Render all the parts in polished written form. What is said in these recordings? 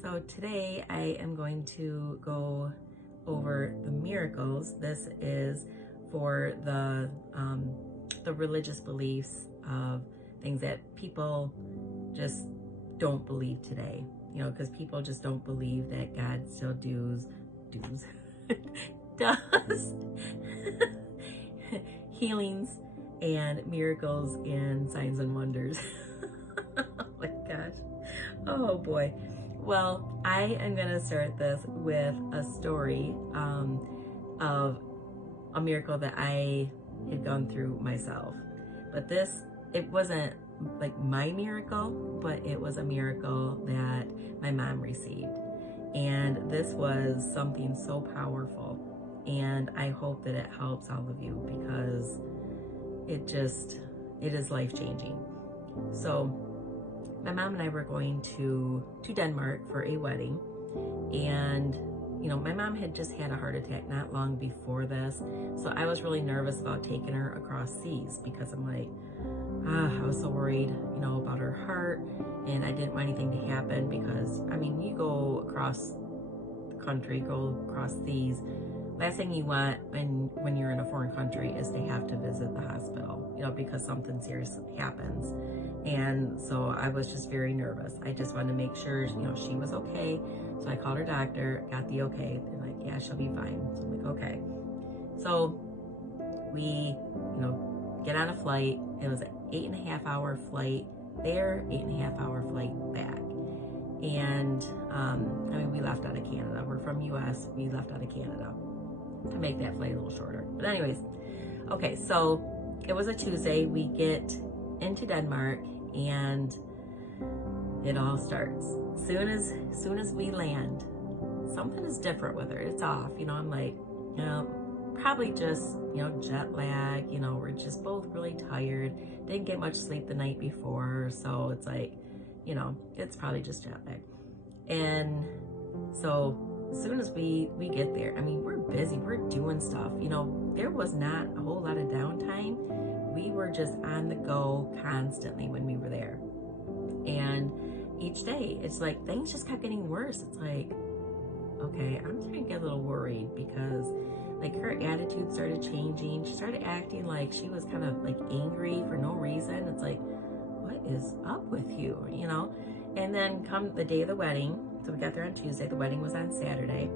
So today I am going to go over the miracles. This is for the religious beliefs of things that people just don't believe today. You know, because people just don't believe that God still does healings and miracles and signs and wonders. Oh my gosh. Oh boy. Well, I am going to start this with a story of a miracle that I had gone through myself. But it wasn't like my miracle, but it was a miracle that my mom received. And this was something so powerful. And I hope that it helps all of you because it is life-changing. So my mom and I were going to Denmark for a wedding, and you know, my mom had just had a heart attack not long before this, so I was really nervous about taking her across seas because I'm like, I was so worried, you know, about her heart, and I didn't want anything to happen because, I mean, you go across the country, go across seas, last thing you want when you're in a foreign country is to have to visit the hospital, you know, because something serious happens. And so I was just very nervous. I just wanted to make sure, you know, she was okay. So I called her doctor, got the okay. They're like, yeah, she'll be fine. So I'm like, okay. So we, you know, get on a flight. It was an 8.5-hour flight there, 8.5-hour flight back. And I mean, we left out of Canada. We're from US. We left out of Canada to make that flight a little shorter. But anyways, okay, so it was a Tuesday. We get into Denmark and it all starts. Soon as we land, something is different with her. It's off. You know, I'm like, you know, probably just, you know, jet lag. You know, we're just both really tired. Didn't get much sleep the night before. So it's like, you know, it's probably just jet lag. And so as soon as we get there, I mean, we're busy, we're doing stuff. You know, there was not a whole lot of downtime. We were just on the go constantly when we were there. And each day, it's like things just kept getting worse. It's like, okay, I'm starting to get a little worried because like her attitude started changing. She started acting like she was kind of like angry for no reason. It's like, what is up with you, you know? And then come the day of the wedding, so we got there on Tuesday, the wedding was on Saturday.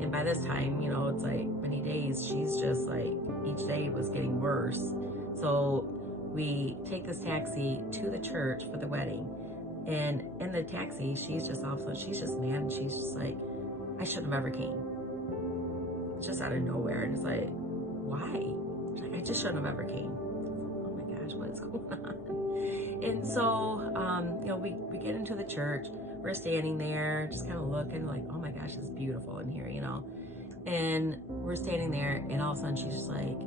And by this time, you know, it's like many days, she's just like, each day was getting worse. So we take this taxi to the church for the wedding. And in the taxi, she's just all of a sudden, she's just mad. And she's just like, I shouldn't have ever came. It's just out of nowhere. And it's like, why? She's like, I just shouldn't have ever came. Oh my gosh, what is going on? And so, you know, we get into the church. We're standing there, just kind of looking like, oh my gosh, it's beautiful in here, you know? And we're standing there, and all of a sudden she's just like,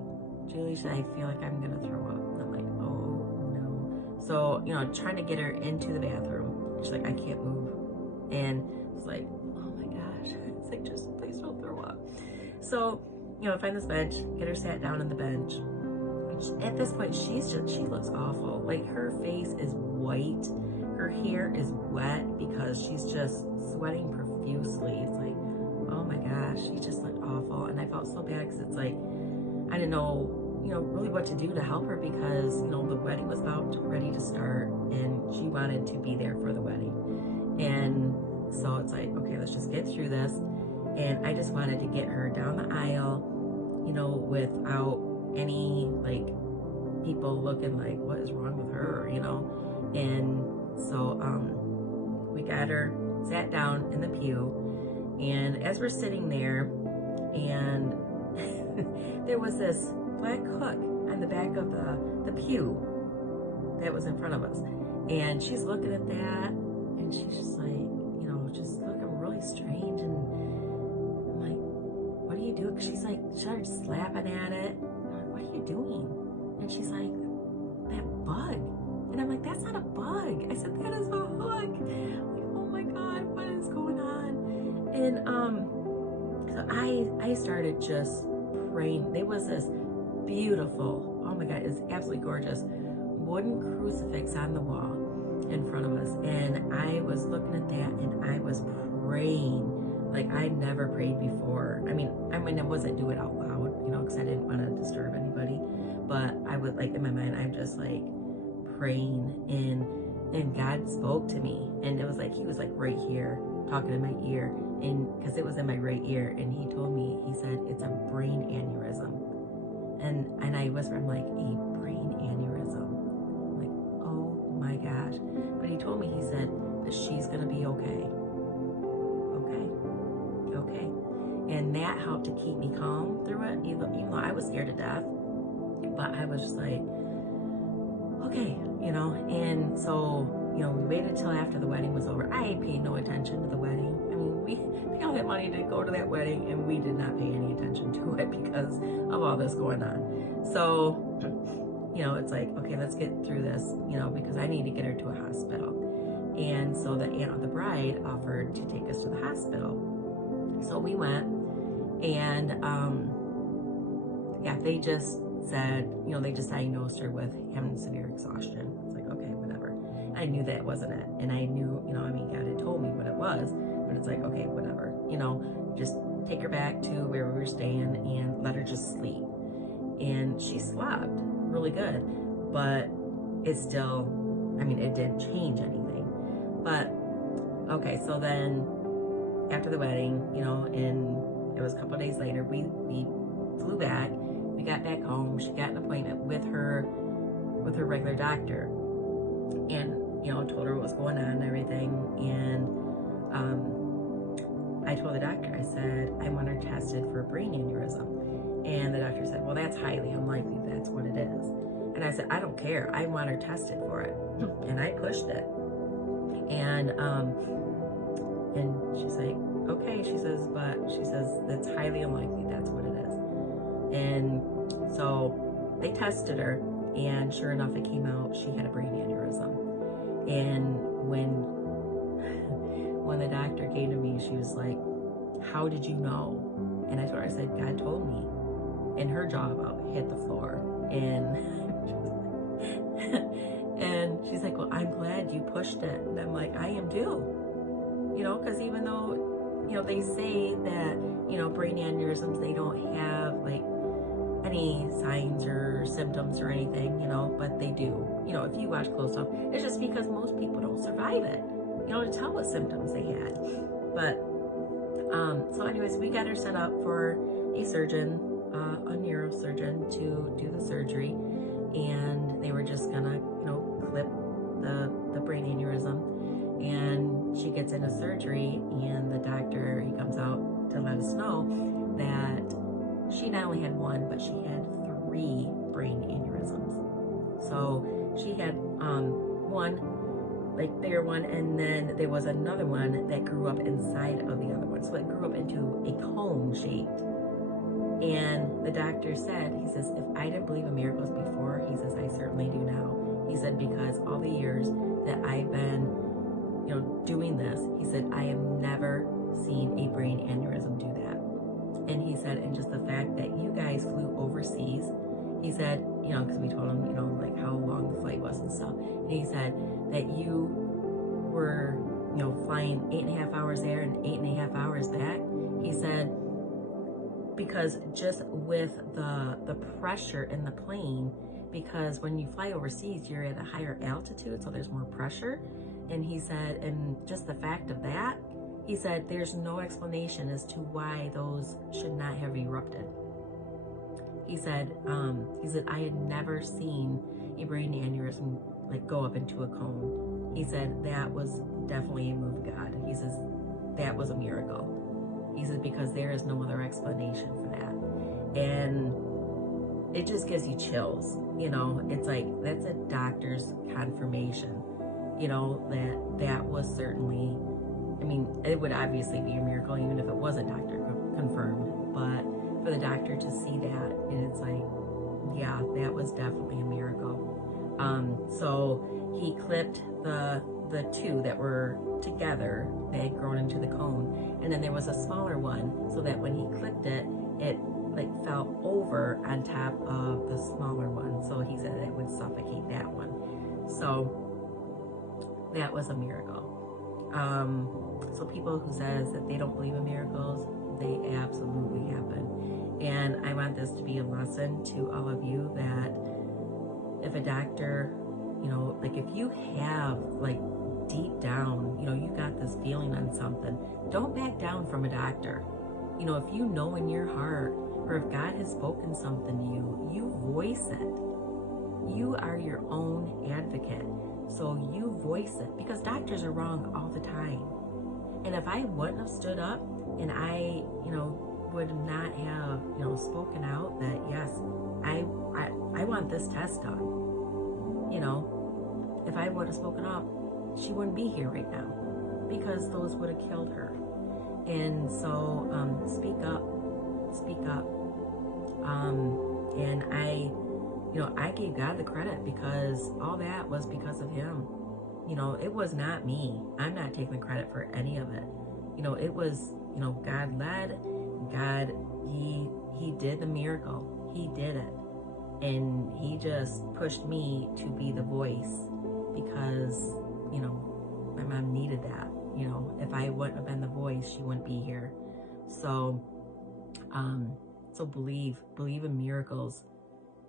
Julie, I feel like I'm gonna throw up. And I'm like, oh no. So, you know, trying to get her into the bathroom. She's like, I can't move. And it's like, oh my gosh. It's like, just please don't throw up. So, you know, find this bench, get her sat down on the bench. At this point, she looks awful. Like her face is white. Her hair is wet because she's just sweating profusely. It's like, oh my gosh, she just looked awful. And I felt so bad because it's like, I didn't know, you know, really what to do to help her because, you know, the wedding was ready to start and she wanted to be there for the wedding. And so it's like, okay, let's just get through this. And I just wanted to get her down the aisle, you know, without any, like, people looking like, what is wrong with her, you know? And so we got her sat down in the pew, and as we're sitting there, and there was this black hook on the back of the pew that was in front of us. And she's looking at that, and she's just like, you know, just looking really strange. And I'm like, what are you doing? She's like, started slapping at it. I'm like, what are you doing? And she's like, that bug. And I'm like, that's not a bug. I said, that is a hook. I'm like, oh my God, what is going on? And so I started just praying. There was this beautiful, oh my God, it's absolutely gorgeous, wooden crucifix on the wall in front of us. And I was looking at that and I was praying like I'd never prayed before. I mean, I wasn't do it out loud, you know, because I didn't want to disturb anybody. But I would, like, in my mind, I'm just like praying, and God spoke to me, and it was like he was like right here talking in my ear, and because it was in my right ear, and he told me, he said, it's a brain aneurysm. And I whispered, I'm like, a brain aneurysm. I'm like, oh my gosh. But he told me, he said that she's gonna be okay. Okay. And that helped to keep me calm through it, even though I was scared to death. But I was just like, okay, you know. And so, you know, we waited till after the wedding was over. I paid no attention to the wedding. I mean, we paid all that money to go to that wedding, and we did not pay any attention to it because of all this going on. So, you know, it's like, okay, let's get through this, you know, because I need to get her to a hospital. And so the aunt of the bride offered to take us to the hospital. So we went, and yeah, they just said, you know, they just diagnosed her with having severe exhaustion. It's like, okay, whatever. I knew that wasn't it. And I knew, you know, I mean, God had told me what it was, but it's like, okay, whatever. You know, just take her back to where we were staying and let her just sleep. And she slept really good, but it still, I mean, it didn't change anything. But, okay, so then after the wedding, you know, and it was a couple of days later, we flew back. We got back home. She got an appointment with her regular doctor, and, you know, told her what was going on and everything. And I told the doctor, I said, I want her tested for a brain aneurysm. And the doctor said, well, that's highly unlikely that's what it is. And I said, I don't care. I want her tested for it. And I pushed it. And she's like, okay. She says, that's highly unlikely that's what it is. And so they tested her, and sure enough, it came out she had a brain aneurysm. And when the doctor came to me, she was like, how did you know? And I told her, I said, God told me. And her jaw about hit the floor. And and she's like, well, I'm glad you pushed it. And I'm like, I am too. You know, because even though, you know, they say that, you know, brain aneurysms, they don't have like any signs or symptoms or anything, you know, but they do. You know, if you watch close up, it's just because most people don't survive it, you know, to tell what symptoms they had. But so anyways, we got her set up for a surgeon, a neurosurgeon, to do the surgery, and they were just gonna, you know, clip the brain aneurysm. And she gets into surgery, and the doctor, he comes out to let us know that she not only had one, but she had 3 brain aneurysms. So she had one, like bigger one, and then there was another one that grew up inside of the other one. So it grew up into a cone shaped. And the doctor said, he says, if I didn't believe in miracles before, he says, I certainly do now. He said, because all the years that I've been, you know, doing this, he said, I have never seen a brain aneurysm do that. And he said, and just the fact that you guys flew overseas, he said, you know, because we told him, you know, like how long the flight was and stuff. And he said that you were, you know, flying 8.5 hours there and 8.5 hours back. He said, because just with the pressure in the plane, because when you fly overseas, you're at a higher altitude, so there's more pressure. And he said, and just the fact of that, he said, there's no explanation as to why those should not have erupted. He said, I had never seen a brain aneurysm like go up into a cone. He said, that was definitely a move of God. He says, that was a miracle. He says, because there is no other explanation for that. And it just gives you chills, you know. It's like, that's a doctor's confirmation, you know, that was certainly, I mean, it would obviously be a miracle even if it wasn't doctor confirmed, but for the doctor to see that, and it's like, yeah, that was definitely a miracle. So he clipped the 2 that were together, they had grown into the cone, and then there was a smaller one, so that when he clipped it, it like fell over on top of the smaller one, so he said it would suffocate that one. So that was a miracle. So people who says that they don't believe in miracles, they absolutely happen. And I want this to be a lesson to all of you that if a doctor, like if you have like deep down, you got this feeling on something, don't back down from a doctor. If you know in your heart, or if God has spoken something to you, you voice it. You are your own advocate. So you voice it, because doctors are wrong all the time. And if I wouldn't have stood up and I, would not have, spoken out that, yes, I want this test done. If I would have spoken up, she wouldn't be here right now, because those would have killed her. And so speak up. And I gave God the credit, because all that was because of him. It was not me. I'm not taking the credit for any of it. It was, God led. God, he did the miracle. He did it. And he just pushed me to be the voice, because, my mom needed that. If I wouldn't have been the voice, she wouldn't be here. So, believe in miracles.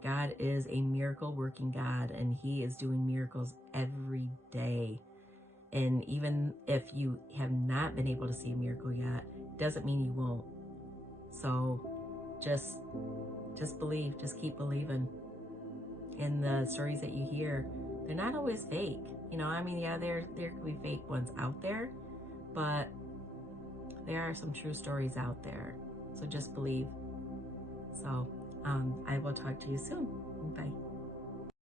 God is a miracle working God, and he is doing miracles every day. And even if you have not been able to see a miracle yet, doesn't mean you won't. So just believe, just keep believing. And the stories that you hear, they're not always fake. Yeah, there could be fake ones out there, but there are some true stories out there. So just believe. So I will talk to you soon. Bye.